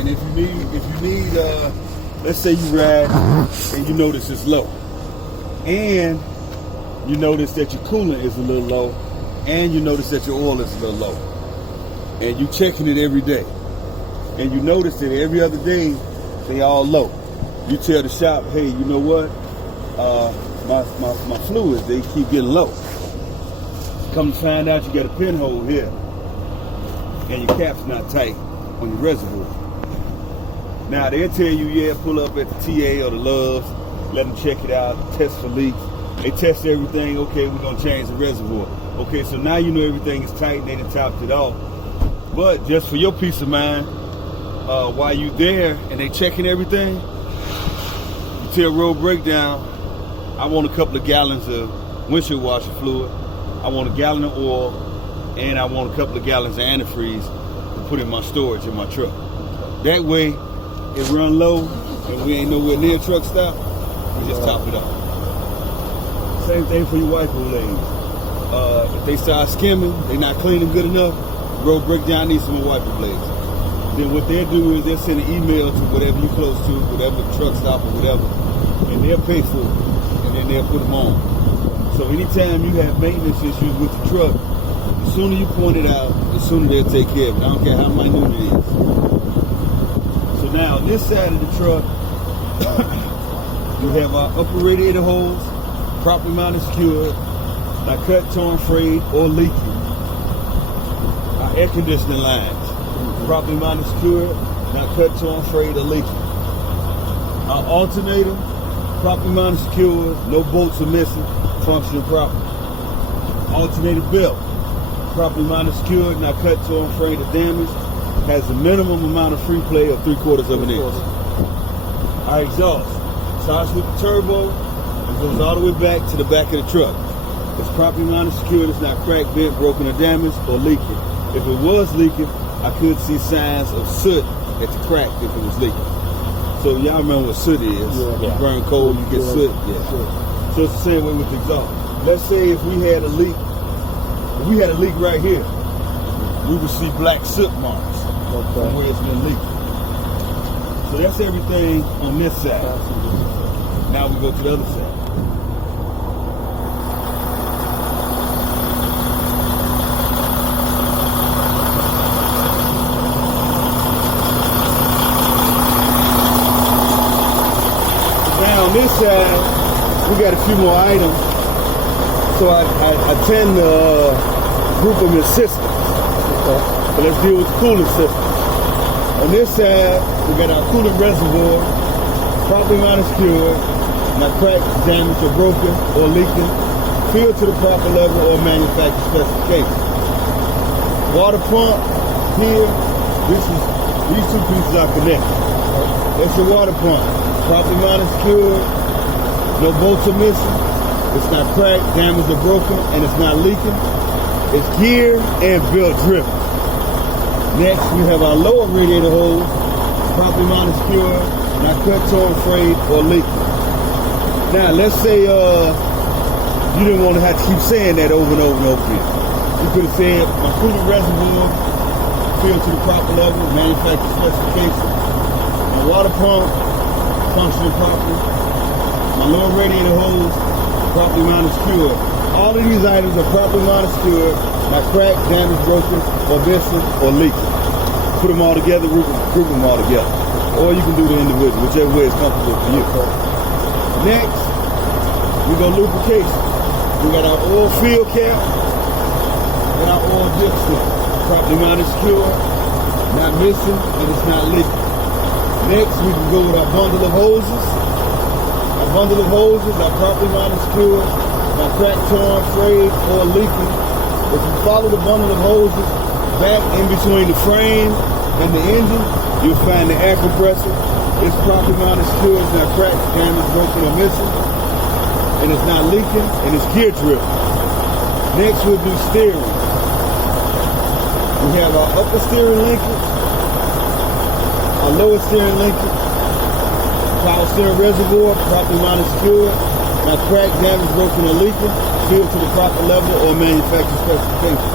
And if you need, let's say you ride and you notice it's low, and you notice that your coolant is a little low, and you notice that your oil is a little low, and you checking it every day, and you notice that every other day they all low. You tell the shop, hey, you know what? My fluids, they keep getting low. Come to find out you got a pinhole here, and your cap's not tight on your reservoir. Now they'll tell you, yeah, pull up at the TA or the Loves, let them check it out, test for leaks. They test everything. Okay, we're gonna change the reservoir. Okay, so now you know everything is tight and they done topped it off. But just for your peace of mind, while you there and they checking everything, you tell Road Breakdown, I want a couple of gallons of windshield washer fluid, I want a gallon of oil, and I want a couple of gallons of antifreeze to put in my storage in my truck. That way, it run low and we ain't nowhere near truck stop, we just top it off. Same thing for your wiper blades. If they start skimming, they not cleaning good enough, Road Breakdown needs some more wiper blades. Then what they'll do is they'll send an email to whatever you close to, whatever truck stop or whatever, and they'll pay for it, and then they'll put them on. So anytime you have maintenance issues with the truck, the sooner you point it out, the sooner they'll take care of it. I don't care how minute it is. So now on this side of the truck, you have our upper radiator holes, properly mounted secured, not cut, torn, frayed, or leaking. Our air conditioning lines, properly mounted secured, not cut, torn, frayed, or leaking. Our alternator, properly mounted secured, no bolts are missing, functioning properly. Alternator belt, properly mounted secured, not cut, torn, frayed, or damaged, has a minimum amount of free play of 3/4 of an inch. Our exhaust starts with the turbo and goes all the way back to the back of the truck. It's properly mounted secured, it's not cracked, bent, broken, or damaged, or leaking. If it was leaking, I could see signs of soot at the crack if it was leaking. So y'all remember what soot is. Yeah. You burn coal, you get soot. Yeah. So it's the same way with the exhaust. Let's say if we had a leak right here, we would see black soot marks from where it's been leaking. So that's everything on this side. Now we go to the other side. On this side, we got a few more items. So I tend to group them in systems. Okay. So let's deal with the cooling system. On this side, we got our coolant reservoir, properly mounted secured, not cracked, damaged, or broken, or leaking, filled to the proper level or manufacturer specification. Water pump here, these two pieces are connected. That's your water pump. Properly mounted secured, no bolts are missing, it's not cracked, damaged, or broken, and it's not leaking. It's geared and belt driven. Next, we have our lower radiator hose, properly mounted secured, not cut, torn, frayed, or leaking. Now, let's say you didn't want to have to keep saying that over and over and over again. You could have said, my coolant reservoir filled to the proper level, manufacturer specification. My water pump functioning properly. My lower radiator hose, properly mounted secured. All of these items are properly mounted secured, not cracked, damaged, broken, or missing, or leaking. Put them all together, group them all together. Or you can do the individual, whichever way is comfortable for you. Next, we go lubrication. We got our oil fill cap and our oil dip stick. Properly mounted secured, not missing, and it's not leaking. Next, we can go with our bundle of hoses. Our bundle of hoses are properly mounted secured, not cracked, torn, frayed, or leaking. If you follow the bundle of hoses back in between the frame and the engine, you'll find the air compressor. It's properly mounted secured, it's not cracked, damaged, broken, or missing, and it's not leaking, and it's gear driven. Next, we'll do steering. We have our upper steering linkage, our lower steering linkage, power steering reservoir, properly mounted secured, not cracked, damaged, broken, or leaking, filled to the proper level or manufacturer specification.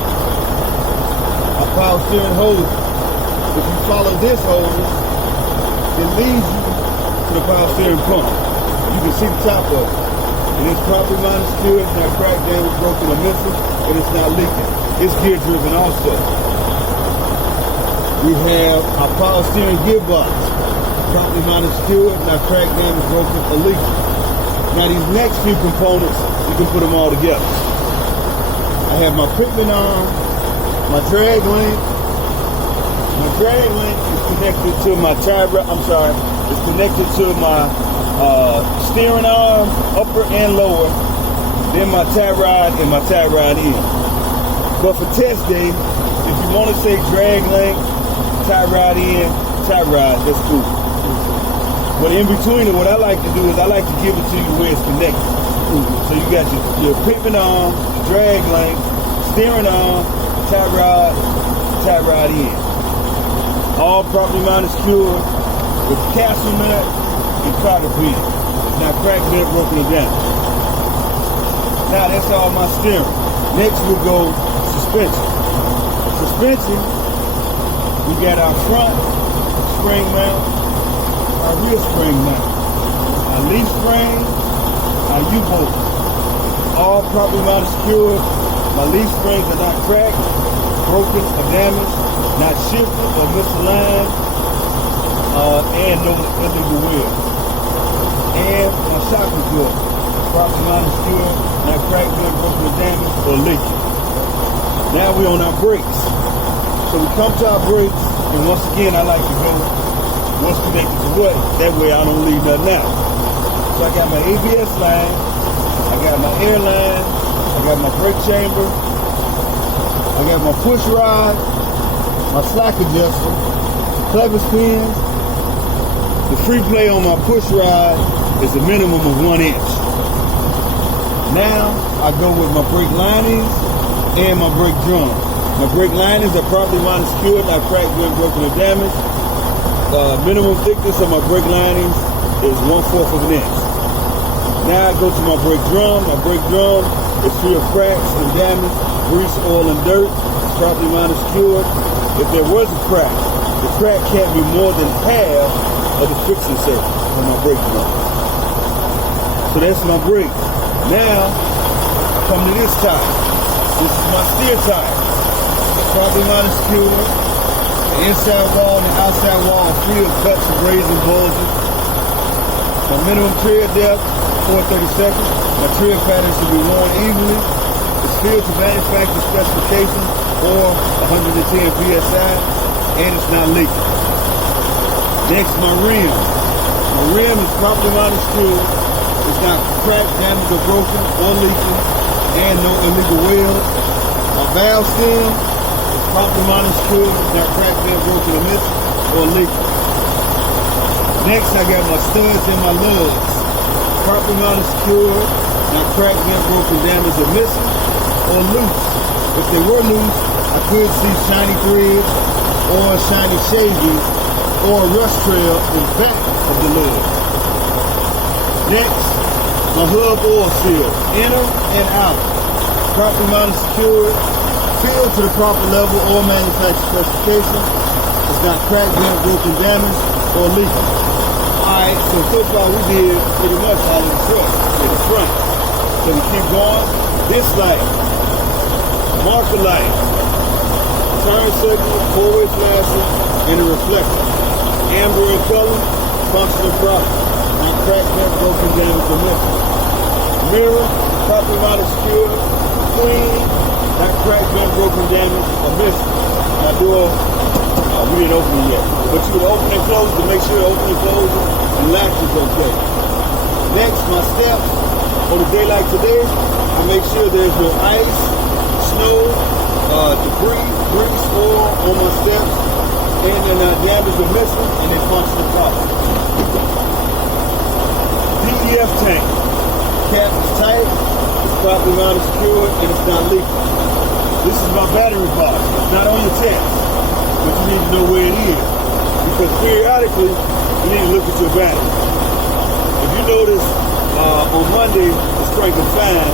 Our power steering hose, If you follow this hose, it leads you to the power steering pump. You can see the top of it. And it's properly mounted still, it's not cracked, damaged, broken, or missing, and it's not leaking. It's gear driven also. We have our power steering gearbox. Properly mounted still, not cracked, damaged, broken, or leaking. Now these next few components, you can put them all together. I have my pivot arm, my drag link. My drag link is connected to my it's connected to my steering arm, upper and lower, then my tie rod and my tie rod end. But for test day, if you want to say drag link, tie rod end, tie rod, that's cool. But in between it, what I like to do is I like to give it to you where it's connected. So you got your pivot arm, drag link, steering arm, tie rod end. All properly mounted secure with castle nut and cotter pin. It's not cracked, bent, broken, or damaged. Now that's all my steering. Next we'll go suspension. Suspension, we got our front spring mount, our rear spring mount, our leaf spring, our U-bolt. All properly mounted secured. My leaf springs are not cracked, broken, or damaged, not shifted or misaligned, and no illegal wheel. And my shock absorber, properly mounted secured, not cracked, bent, broken, or damaged, or leaking. Now we're on our brakes. So we come to our brakes, and once again I like to go what's connected to what. That way I don't leave nothing out. So I got my ABS line, I got my air line, I got my brake chamber, I got my push rod, my slack adjuster, clevis pins. The free play on my push rod is a minimum of 1 inch. Now I go with my brake linings and my brake drum. My brake linings are properly mounted secured, not cracked, bent, broken, or damaged. Minimum thickness of my brake linings is 1/4 of an inch. Now I go to my brake drum. My brake drum is free of cracks and damage, grease, oil, and dirt. It's properly mounted secured. If there was a crack, the crack can't be more than half of the friction set on my brake drum. So that's my brake. Now, come to this tire. This is my steer tire. It's properly mounted secured. The inside wall and the outside wall are free of cuts, abrasions, bulges. My minimum tread depth, 4/32. My tread pattern should be worn evenly. It's filled to manufacturer specifications or 110 PSI, and it's not leaking. Next, my rim. My rim is properly mounted secured. It's not cracked, damaged, or broken, or leaking, and no illegal wheels. My valve stem is properly mounted secured. It's not cracked, damaged, broken, or missing, or leaking. Next, I got my studs and my lugs. Properly mounted secured, not cracked, bent, broken, damaged, or missing, or loose. If they were loose, I could see shiny threads or shiny shavings or a rust trail in back of the lug. Next, my hub oil seal, inner and outer. Properly mounted secured, filled to the proper level or manufacturer specification. It's not cracked, bent, broken, damaged, or leaking. Alright, so far we did pretty much all of the truck in the front. So we keep going. This light, marker light, turn signal, four-way flashing, and a reflector. Amber in color, functional proper. Not cracked, bent, broken, damaged, or missing. Mirror, properly mounted secure, clean, not cracked, bent, broken, damaged, or missing. Now door, we didn't open it yet. But you would open and close to make sure the open and close and latch is okay. Next, my steps. On a day like today, I make sure there's no ice, snow, debris, grease, oil on my steps, and they're not damaged or missing, and they function properly. DEF tank. Cap is tight, it's properly mounted secured, and it's not leaking. This is my battery box. It's not on the test, but you need to know where it is. Because periodically, you need to look at your battery. If you notice, on Monday, it's cranking fine,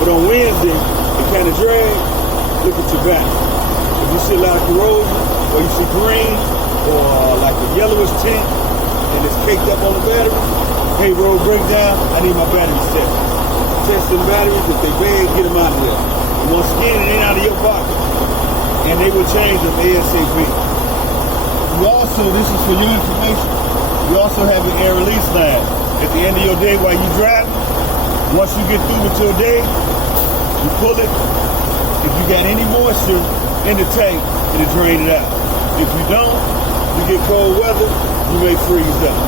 but on Wednesday, it kind of drags, look at your battery. If you see a lot of corrosion, or you see green, or like a yellowish tint, and it's caked up on the battery, hey, road breakdown, I need my batteries tested. Test them batteries. If they bad, get them out of there. And once again, it ain't out of your pocket. And they will change them ASAP. We also, this is for your information, we also have an air release line. At the end of your day while you're driving, once you get through with your day, you pull it. If you got any moisture in the tank, it'll drain it out. If you don't, you get cold weather, you may freeze up.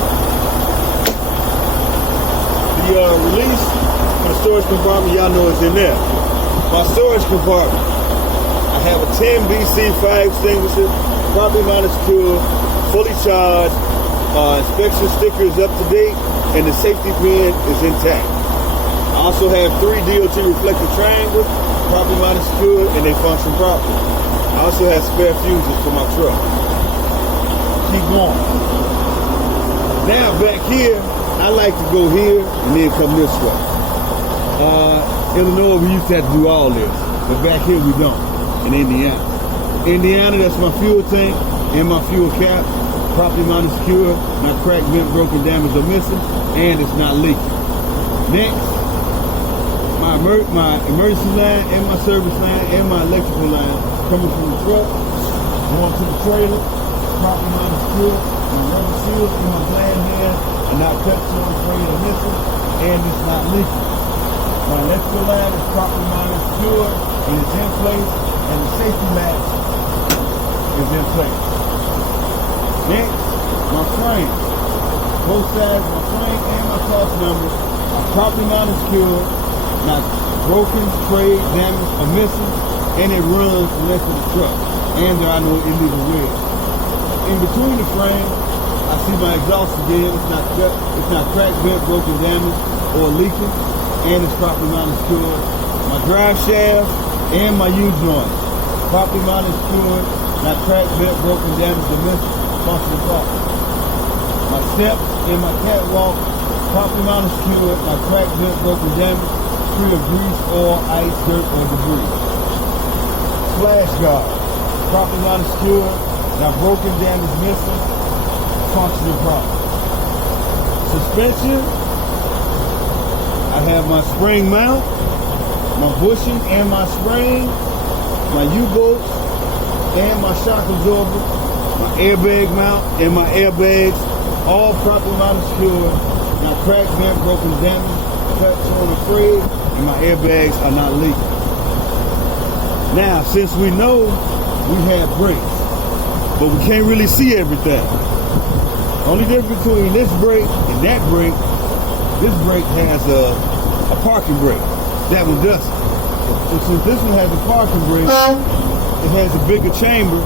The release for the storage compartment, y'all know it's in there. My storage compartment, I have a 10 BC fire extinguisher, properly mounted secure, fully charged, inspection sticker is up to date, and the safety pin is intact. I also have 3 DOT reflective triangles, properly mounted secure, and they function properly. I also have spare fuses for my truck. Keep going. Now back here, I like to go here and then come this way. Illinois, we used to have to do all this, but back here we don't, in Indiana. Indiana, that's my fuel tank and my fuel cap, properly mounted secure, not cracked, bent, broken, damaged, or missing, and it's not leaking. Next, my emergency line and my service line and my electrical line coming from the truck, going to the trailer, properly mounted secure, my rubber seals and my gland head are not cut, torn, frayed, or missing, and it's not leaking. My electrical line is properly mounted secure, and it's in place, and the safety latch is in place. Next, my frame. Both sides of my frame and my cross numbers are properly mounted secure, not broken, frayed, damaged, or missing, and it runs the rest of the truck. And there are no illegal wheels. In between the frame, I see my exhaust again. It's not cut, it's not cracked, bent, broken, damaged, or leaking, and it's properly mounted secure. My drive shaft and my U-joint, properly mounted secure, not cracked, bent, broken, damaged, or missing, functioning properly. My steps and my catwalk, properly mounted secure, not cracked, bent, broken, damaged, free of grease, oil, ice, dirt, or debris. Splash guard, properly mounted secure, not broken, damaged, missing, functioning properly. Suspension, I have my spring mount, my bushing and my spring, my U-bolts and my shock absorber, my airbag mount and my airbags, all properly mounted secure, not cracked, bent, broken, damaged, cut, torn, or frayed, and my airbags are not leaking. Now, since we know we have brakes, but we can't really see everything. Only difference between this brake and that brake, this brake has a parking brake. That one doesn't. So since this one has a parking brake, it has a bigger chamber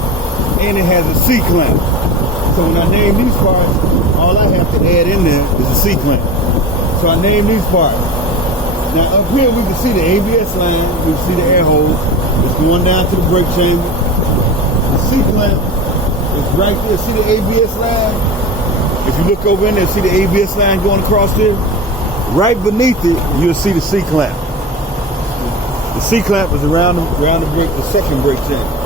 and it has a C-clamp. So when I name these parts, all I have to add in there is a C-clamp. So I name these parts. Now up here we can see the ABS line, we can see the air hose. It's going down to the brake chamber. The C-clamp is right there. See the ABS line? If you look over in there, see the ABS line going across there? Right beneath it, you'll see the C-clamp. The C-clamp is around the brake, the second brake chamber.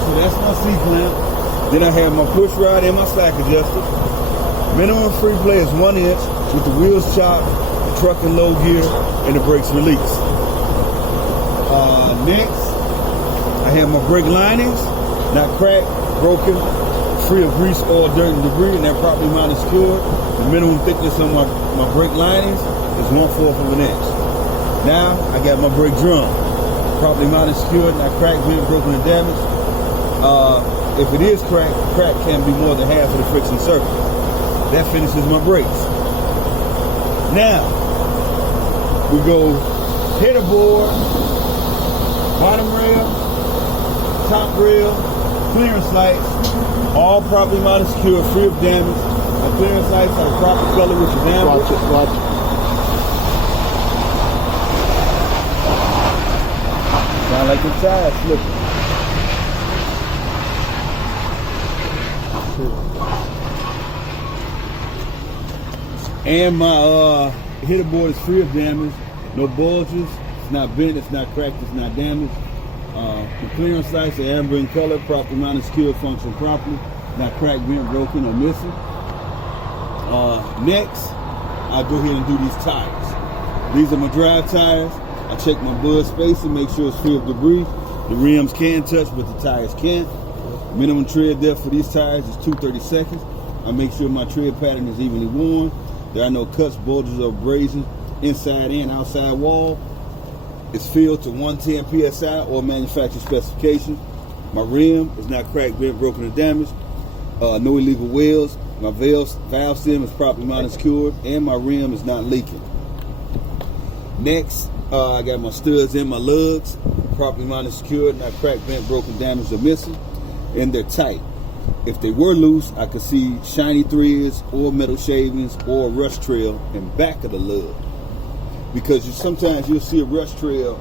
So that's my C-clamp. Then I have my push rod and my slack adjuster. Minimum free play is 1 inch with the wheels chopped, the truck and low gear, and the brakes released. Next, I have my brake linings, not cracked, broken, free of grease, oil, dirt, and debris, and they're properly mounted secure. The minimum thickness on my brake linings is 1/4 of an inch. Now, I got my brake drum, properly mounted secure, not cracked, bent, broken, and damaged. If it is cracked, crack can be more than half of the friction surface. That finishes my brakes. Now, we go header board, bottom rail, top rail, clearance lights, all properly mounted secure, free of damage. My clearance lights are the proper color, which is amber. Watch it, watch it. Sound like the tires slipping. And my header board is free of damage, no bulges, it's not bent, it's not cracked, it's not damaged. The clearance lights are amber in color, properly mounted, secured, function properly, not cracked, bent, broken, or missing. Next, I'll go ahead and do these tires. These are my drive tires. I check my bud spacing, make sure it's free of debris. The rims can touch, but the tires can't. Minimum tread depth for these tires is 230 seconds. I make sure my tread pattern is evenly worn. There are no cuts, bulges, or abrasions inside and outside wall. It's filled to 110 PSI or manufacturer specification. My rim is not cracked, bent, broken, or damaged. No illegal wheels. My valve stem is properly mounted, secured, and my rim is not leaking. Next, I got my studs and my lugs, properly mounted, secured, not cracked, bent, broken, damaged, or missing, and they're tight. If they were loose, I could see shiny threads or metal shavings or a rust trail in back of the lug. Because sometimes you'll see a rust trail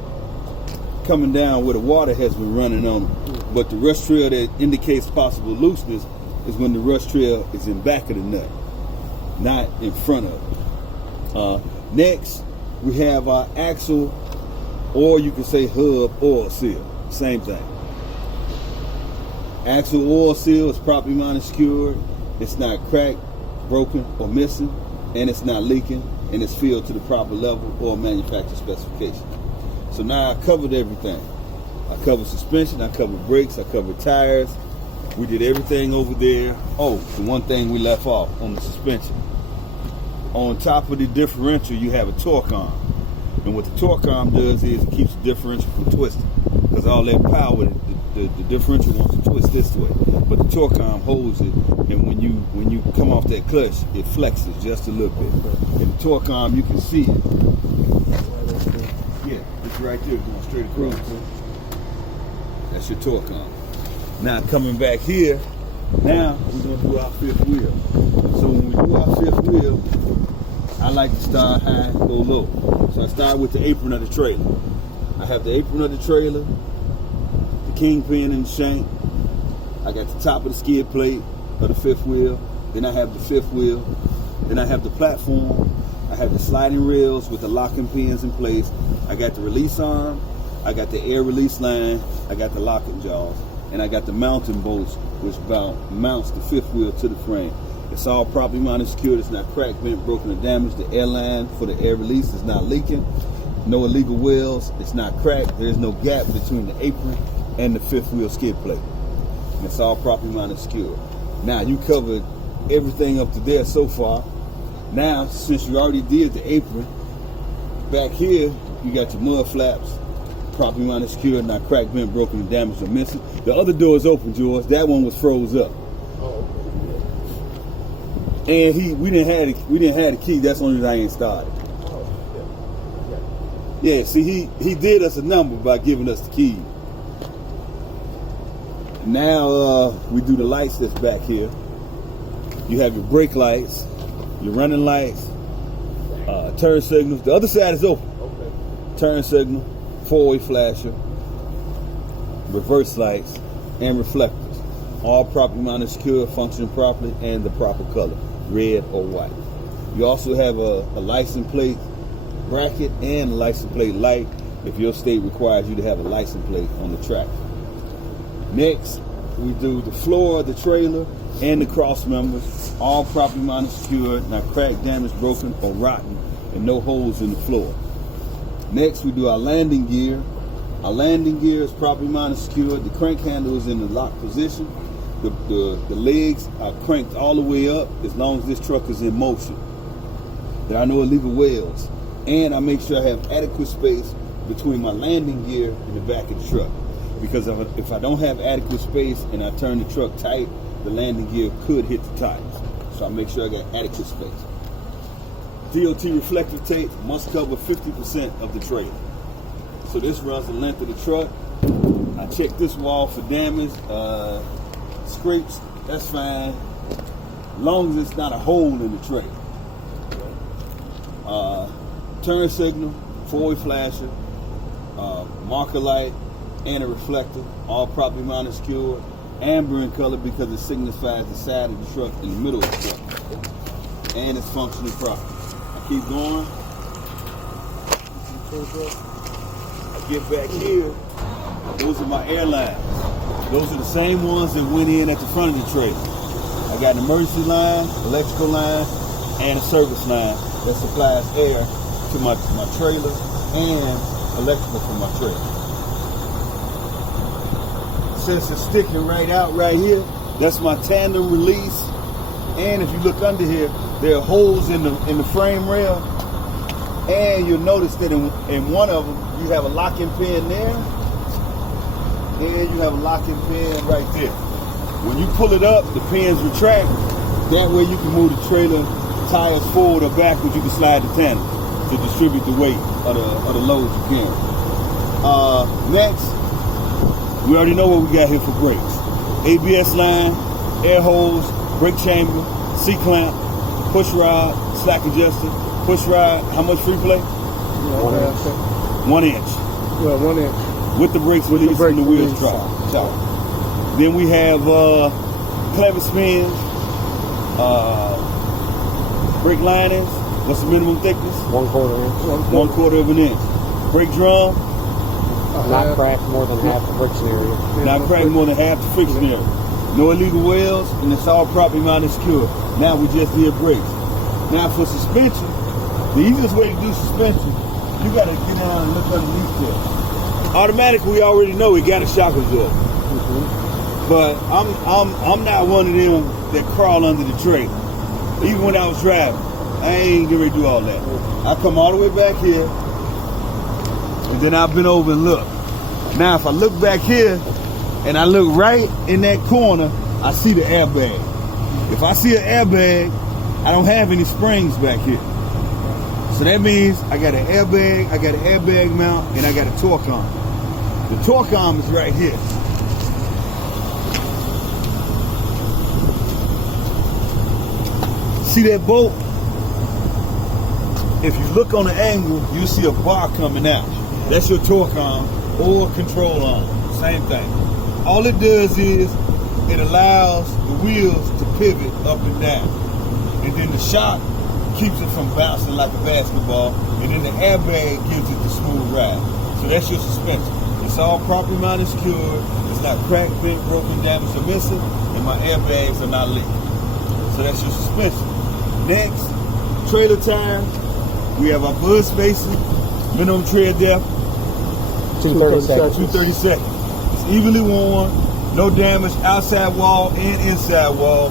coming down where the water has been running on it. But the rust trail that indicates possible looseness is when the rust trail is in back of the nut, not in front of it. Next, we have our axle, or you can say hub oil seal. Same thing. Axle oil seal is properly mounted, secured. It's not cracked, broken, or missing, and it's not leaking, and it's filled to the proper level or manufacturer specification. So now I covered everything. I covered suspension, I covered brakes, I covered tires. We did everything over there. Oh, the one thing we left off on the suspension. On top of the differential, you have a torque arm. And what the torque arm does is it keeps the differential from twisting. Because all that power, the differential wants to twist this way. But the torque arm holds it, and when you come off that clutch, it flexes just a little bit. And the torque arm, you can see it. Yeah, it's right there going straight across. That's your torque arm. Now coming back here, now we're going to do our fifth wheel. So when we do our fifth wheel, I like to start high, go low. So I start with the apron of the trailer. I have the apron of the trailer, the kingpin and the shank. I got the top of the skid plate of the fifth wheel. Then I have the fifth wheel. Then I have the platform. I have the sliding rails with the locking pins in place. I got the release arm. I got the air release line. I got the locking jaws. And I got the mounting bolts, which mounts the fifth wheel to the frame. It's all properly mounted, secured. It's not cracked, bent, broken, or damaged. The air line for the air release is not leaking. No illegal wheels. It's not cracked. There's no gap between the apron and the fifth wheel skid plate. And it's all properly mounted, secured. Now, you covered everything up to there so far. Now, since you already did the apron, back here, you got your mud flaps, properly mounted, secured, not cracked, bent, broken, or damaged, or missing. The other door is open, George. That one was froze up. And we didn't have the key. That's the only reason I ain't started. Yeah, see, he did us a number by giving us the key. Now we do the lights that's back here. You have your brake lights, your running lights, turn signals. The other side is open. Okay. Turn signal, four-way flasher, reverse lights, and reflectors. All properly mounted, secure, functioning properly, and the proper color, red or white. You also have a license plate bracket and a license plate light if your state requires you to have a license plate on the track. Next, we do the floor of the trailer and the cross members, all properly mounted, secured, not cracked, damaged, broken, or rotten, and no holes in the floor. Next, we do our landing gear. Our landing gear is properly mounted, secured. The crank handle is in the locked position. The legs are cranked all the way up as long as this truck is in motion. There are no illegal wheels. And I make sure I have adequate space between my landing gear and the back of the truck. Because if I don't have adequate space and I turn the truck tight, the landing gear could hit the tires. So I make sure I got adequate space. DOT reflective tape must cover 50% of the trailer. So this runs the length of the truck. I check this wall for damage, scrapes, that's fine. As long as it's not a hole in the trailer. Turn signal, four-way flasher, marker light, and a reflector, all properly mounted, secured, amber in color because it signifies the side of the truck in the middle of the truck. And it's functioning properly. I keep going. I get back here. Those are my airlines. Those are the same ones that went in at the front of the trailer. I got an emergency line, electrical line, and a service line that supplies air to my trailer and electrical for my trailer. Since it's sticking right out right here, that's my tandem release. And if you look under here, there are holes in the frame rail. And you'll notice that in one of them, you have a locking pin there. And you have a locking pin right there. When you pull it up, the pins retract. That way you can move the trailer tires forward or backwards. You can slide the tandem to distribute the weight of the load you can. Next, we already know what we got here for brakes. ABS line, air hose, brake chamber, C-clamp, push rod, slack adjuster, push rod. How much free play? 1 inch. 1 inch. Well, 1 inch. With the brakes released and the wheels drop. Then we have clevis spins, brake linings. What's the minimum thickness? 1/4 inch. 1/4 of an inch. Brake drum. Not cracked more than half the friction area. Not cracked more than half the friction area. No illegal welds, and it's all properly mounted secure. Now we just did brakes. Now for suspension, the easiest way to do suspension, you got to get down and look underneath there. Automatic, we already know it got a shock absorber. But I'm not one of them that crawl under the trailer. Even when I was driving, I ain't getting ready to do all that. I come all the way back here, and then I bend over and look. Now, if I look back here, and I look right in that corner, I see the airbag. If I see an airbag, I don't have any springs back here. So that means I got an airbag, I got an airbag mount, and I got a torque arm. The torque arm is right here. See that bolt? If you look on the angle, you see a bar coming out. That's your torque arm or control arm. Same thing. All it does is it allows the wheels to pivot up and down. And then the shock keeps it from bouncing like a basketball. And then the airbag gives it the smooth ride. So that's your suspension. It's all properly mounted, secured. It's not cracked, bent, broken, damaged, or missing. And my airbags are not leaking. So that's your suspension. Next, trailer tires. We have our bud spacing, minimum tread depth. 230 seconds. 230 seconds. It's evenly worn, no damage, outside wall and inside wall.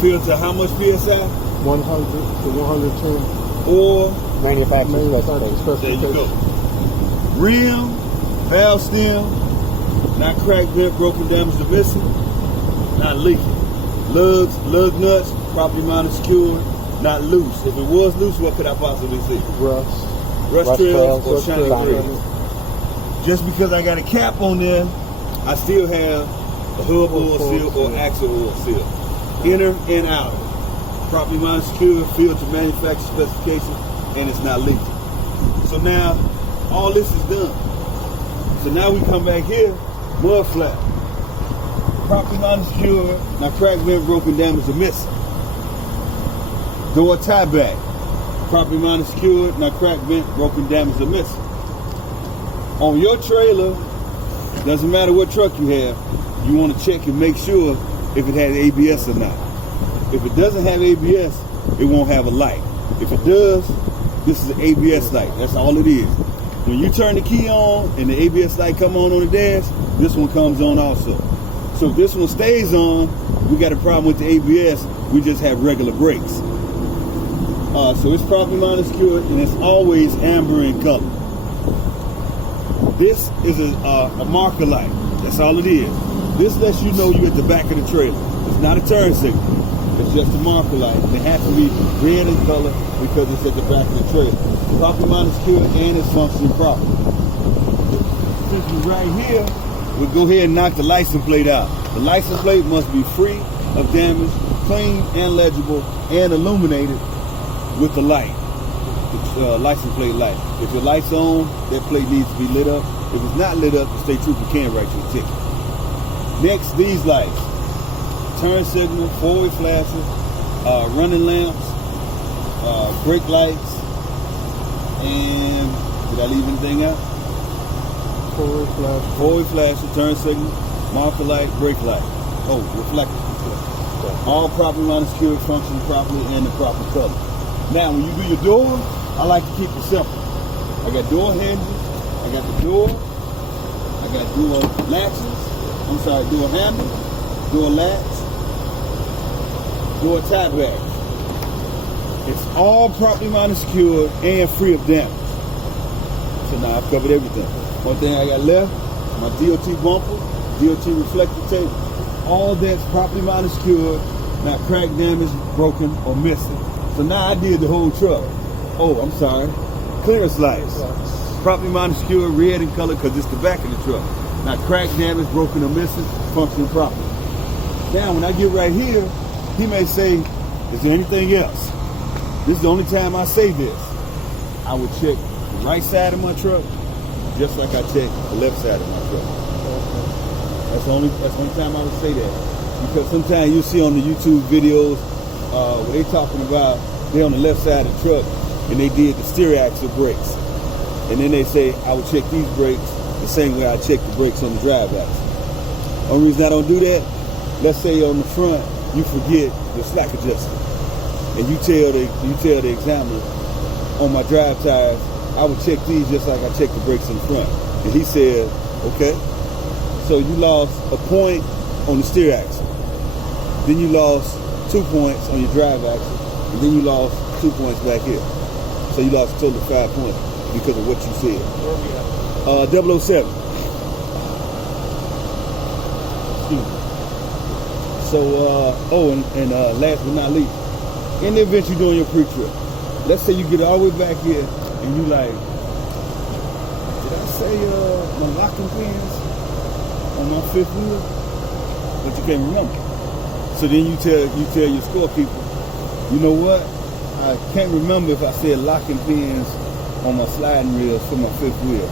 Filled to how much PSI? 100 to 110. Or Manufacturer specification. there you go. Rim, valve stem, not cracked, bent, broken, damaged, or missing, not leaking. Lugs, lug nuts, properly mounted, secured, not loose. If it was loose, what could I possibly see? Rust Trails or rust shiny trails. threads. Just because I got a cap on there, I still have a hub oil seal or axle oil seal. Inner and outer. Properly mounted, secure, filled to manufacturer specification, and it's not leaking. So now, all this is done. So now we come back here, mud flap. Properly mounted, secure, not cracked, bent, broken, damaged, or missing. Door tie back. Properly mounted, secured, not cracked, bent, broken, damaged, or missing. On your trailer, doesn't matter what truck you have, you want to check and make sure if it has ABS or not. If it doesn't have ABS, it won't have a light. If it does, this is an ABS light. That's all it is. When you turn the key on and the ABS light come on the dash, this one comes on also. So if this one stays on, we got a problem with the ABS. We just have regular brakes. So it's properly mounted, secured, and it's always amber in color. This is a marker light. That's all it is. This lets you know you're at the back of the trailer. It's not a turn signal. It's just a marker light. It has to be red in color because it's at the back of the trailer. Properly mounted, secured, and it's functioning properly. Since we're right here, we'll go ahead and knock the license plate out. The license plate must be free of damage, clean and legible, and illuminated with the light. License plate light. If your light's on, that plate needs to be lit up. If it's not lit up, the state trooper can write you a ticket. Next, these lights. Turn signal, forward flashes, running lamps, brake lights, and did I leave anything out? Forward flash. Forward flasher, turn signal, marker light, brake light. Oh, reflector. All properly line secured, functioning properly, and the proper color. Now, when you do your door, I like to keep it simple. I got door hinges, I got the door, I got door latches, door handle, door latch, door tie back. It's all properly mounted, secured, and free of damage. So now I've covered everything. One thing I got left, my DOT bumper, DOT reflector tape, all that's properly mounted, secured, not cracked, damaged, broken, or missing. So now I did the whole truck. Oh, I'm sorry. Clearance lights. Properly mounted, secured, red in color because it's the back of the truck. Not cracked, damaged, broken, or missing, functioning properly. Now, when I get right here, he may say, is there anything else? This is the only time I say this. I would check the right side of my truck just like I check the left side of my truck. That's the only time I would say that. Because sometimes you'll see on the YouTube videos where they talking about they're on the left side of the truck and they did the steer axle brakes. And then they say, I would check these brakes the same way I check the brakes on the drive axle. Only reason I don't do that, let's say on the front, you forget the slack adjuster. And you tell the examiner on my drive tires, I would check these just like I check the brakes in the front. And he said, okay, so you lost a point on the steer axle. Then you lost 2 points on your drive axle. And then you lost 2 points back here. So you lost a total of 5 points because of what you said. 007. Excuse me. So, and last but not least, in the event you're doing your pre-trip, let's say you get all the way back here and you like, did I say my locking pins on my fifth wheel? But you can't remember. So then you tell your scorekeeper, you know what? I can't remember if I said locking pins on my sliding wheels for my fifth wheel,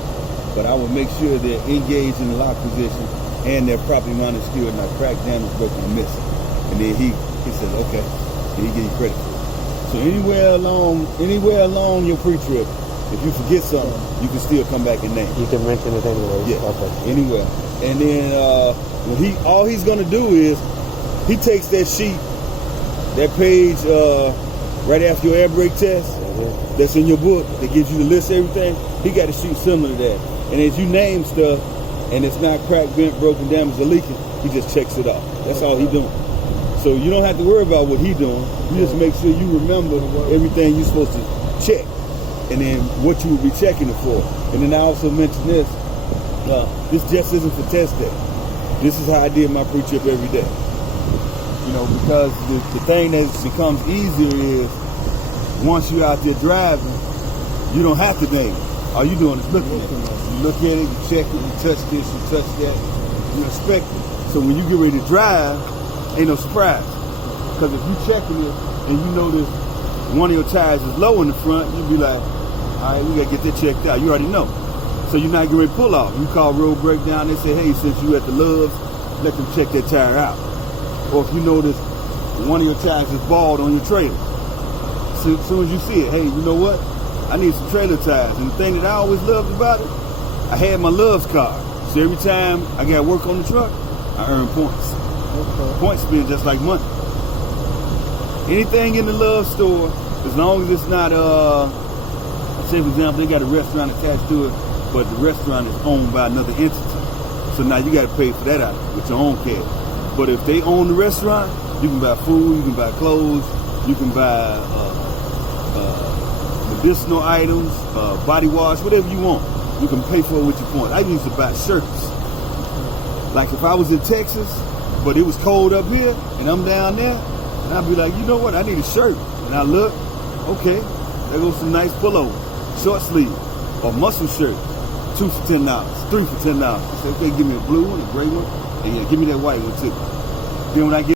but I will make sure they're engaged in the lock position and they're properly mounted, secured, not cracked, damaged, broken, or missing. And then he says, okay, and he give you credit for it. So anywhere along your pre-trip, if you forget something, you can still come back and name it. You can mention it anyway. Yeah, okay. anywhere. And then all he's gonna do is he takes that sheet, that page right after your air brake test, that's in your book, that gives you the list of everything. He got a sheet similar to that. And as you name stuff, and it's not cracked, bent, broken, damaged, or leaking, he just checks it off. That's all he's doing. So you don't have to worry about what he's doing. You just make sure you remember everything you're supposed to check, and then what you will be checking it for. And then I also mentioned this. This just isn't for test day. This is how I did my pre-trip every day. You know, because the thing that becomes easier is once you're out there driving, you don't have to name it. All you're doing is looking at it. You look at it, you check it, you touch this, you touch that, you inspect it. So when you get ready to drive, ain't no surprise. Because if you're checking it and you notice one of your tires is low in the front, you'll be like, all right, we got to get that checked out. You already know. So you're not getting ready to pull off. You call road breakdown, they say, hey, since you at the Loves, let them check that tire out. Or if you notice one of your tires is bald on your trailer. So as soon as you see it, hey, you know what? I need some trailer tires. And the thing that I always loved about it, I had my Loves card. So every time I got work on the truck, I earn points. Okay. Points spin just like money. Anything in the Loves store, as long as it's not, say for example, they got a restaurant attached to it, but the restaurant is owned by another entity. So now you got to pay for that out with your own cash. But if they own the restaurant, you can buy food, you can buy clothes, you can buy medicinal items, body wash, whatever you want. You can pay for it with your points. I used to buy shirts. Like if I was in Texas, but it was cold up here, and I'm down there, and I'd be like, you know what, I need a shirt. And I look, okay, there goes some nice pullover, short sleeve, or muscle shirt, 2 for $10, 3 for $10. I said, okay, give me a blue one, a gray one, and yeah, give me that white one too. Then when I get